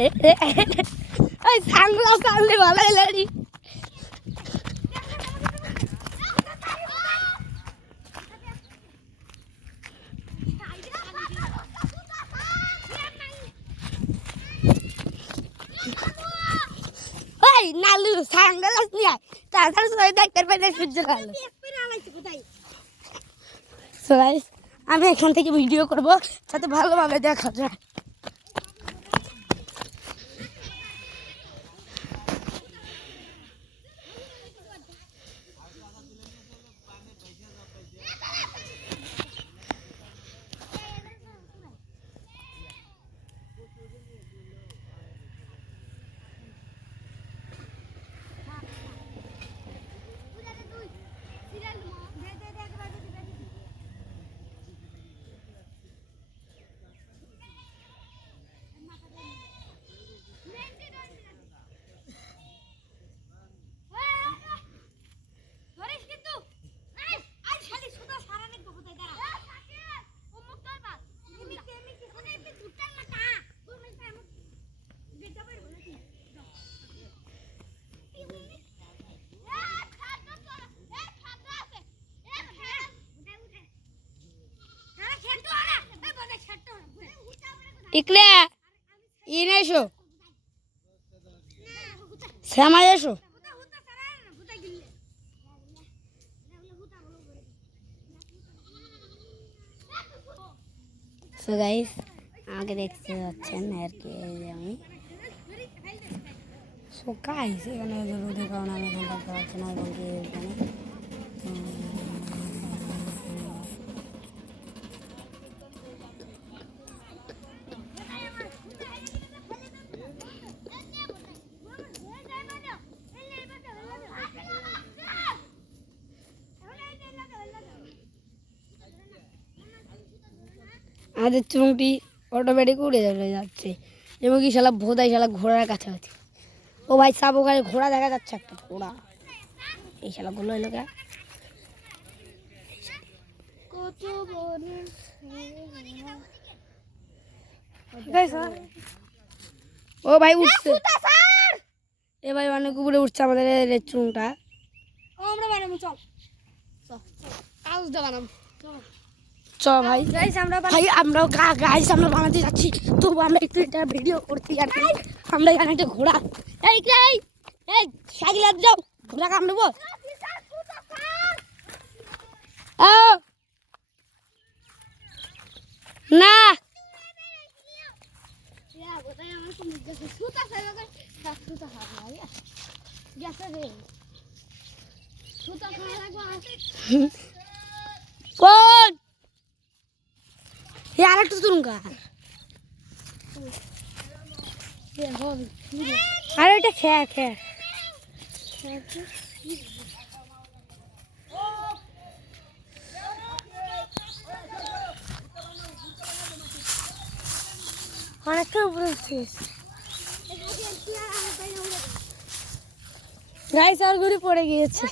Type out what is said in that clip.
ওই সাংলা সামলে ভালো এলারি ওই নালু সাংলাস নিয়া তাছাড়া সবাই ডাক্তার পাইলে সহ্য করে সো গাইস আমি এখান থেকে ভিডিও করব যাতে ভালোভাবে দেখা যায় इकडे येशो श्यामा येशो सो गाइस आगे देखते যাচ্ছেন আর কি আমি সো গাইস এখানে রোদে কারণে আমি এখানে থাকতে পারছি না এবং কি এখানে আমাদের চুংটি অটোমেটিক উড়ে যাচ্ছে এবং কি শালা ভোদাই শালা ঘোড়ার কাছাকাছি ও ভাই সাব ওখানে ঘোড়া দেখা যাচ্ছে একটা ঘোড়া এই শালা গুলো এলো কে ও ভাই উঠছে এ ভাই অনেক উপরে উঠছে আমাদের চুংটা আমরা বানাবো চল কাজ দে বানাবো চল ভাই গাইস আমরা গাইস আমরা বানাতে যাচ্ছি তো আমরা একটু এটা ভিডিও করতে আর আমরা এখানে একটা ঘোড়া এই সাইকেল যাও ঘোড়া কামড়বো না কোন यार तो सुनूंगा अरे এটা খেয়ে অনেক উপরে উঠছিস গাইস আর ঘুরে পড়ে গিয়েছে